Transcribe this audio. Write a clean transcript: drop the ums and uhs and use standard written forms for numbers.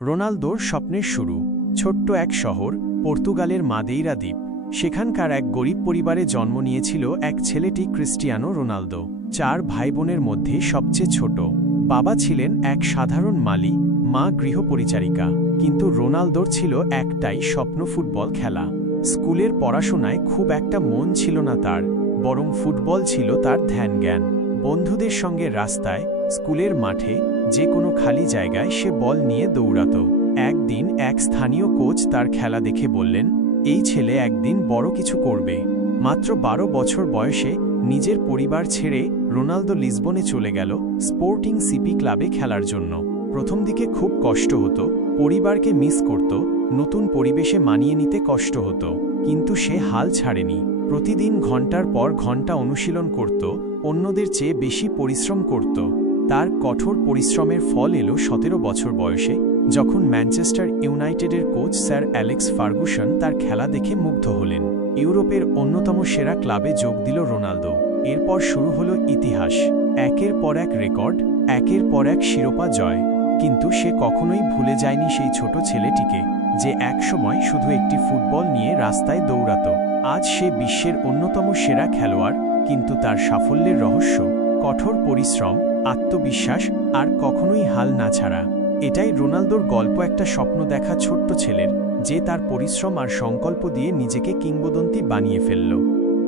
রোনালদোর স্বপ্নের শুরু ছোট্ট এক শহর পর্তুগালের মাদেইরা দ্বীপ। সেখানকার এক গরিব পরিবারে জন্ম নিয়েছিল এক ছেলেটি ক্রিস্টিয়ানো রোনালদো। 4 ভাইবোনের মধ্যে সবচেয়ে ছোট। বাবা ছিলেন এক সাধারণ মালি, মা গৃহপরিচারিকা। কিন্তু রোনালদোর ছিল একটাই স্বপ্ন, ফুটবল খেলা। স্কুলের পড়াশোনায় খুব একটা মন ছিল না তার, বরং ফুটবল ছিল তার ধ্যান জ্ঞান। বন্ধুদের সঙ্গে রাস্তায়, স্কুলের মাঠে, যে কোনো খালি জায়গায় সে বল নিয়ে দৌড়াত। একদিন এক স্থানীয় কোচ তার খেলা দেখে বললেন, এই ছেলে একদিন বড় কিছু করবে। মাত্র 12 বছর বয়সে নিজের পরিবার ছেড়ে রোনালদো লিসবনে চলে গেল স্পোর্টিং সিপি ক্লাবে খেলার জন্য। প্রথম দিকে খুব কষ্ট হতো, পরিবারকে মিস করত, নতুন পরিবেশে মানিয়ে নিতে কষ্ট হতো। কিন্তু সে হাল ছাড়েনি। প্রতিদিন ঘন্টার পর ঘন্টা অনুশীলন করত, অন্যদের চেয়ে বেশি পরিশ্রম করত। তার কঠোর পরিশ্রমের ফল এলো 17 বছর বয়সে, যখন ম্যানচেস্টার ইউনাইটেডের কোচ স্যার অ্যালেক্স ফার্গুসন তার খেলা দেখে মুগ্ধ হলেন। ইউরোপের অন্যতম সেরা ক্লাবে যোগ দিল রোনালদো। এরপর শুরু হলো ইতিহাস। একের পর এক রেকর্ড, একের পর এক শিরোপা জয়। কিন্তু সে কখনোই ভুলে যায়নি সেই ছোট ছেলেটিকে, যে একসময় শুধু একটি ফুটবল নিয়ে রাস্তায় দৌড়াত। আজ সে বিশ্বের অন্যতম সেরা খেলোয়াড়, কিন্তু তার সাফল্যের রহস্য কঠোর পরিশ্রম, আত্মবিশ্বাস আর কখনোই হাল না ছাড়া। এটাই রোনালদোর গল্প, একটা স্বপ্ন দেখা ছোট্ট ছেলের, যে তার পরিশ্রম আর সংকল্প দিয়ে নিজেকে কিংবদন্তি বানিয়ে ফেলল।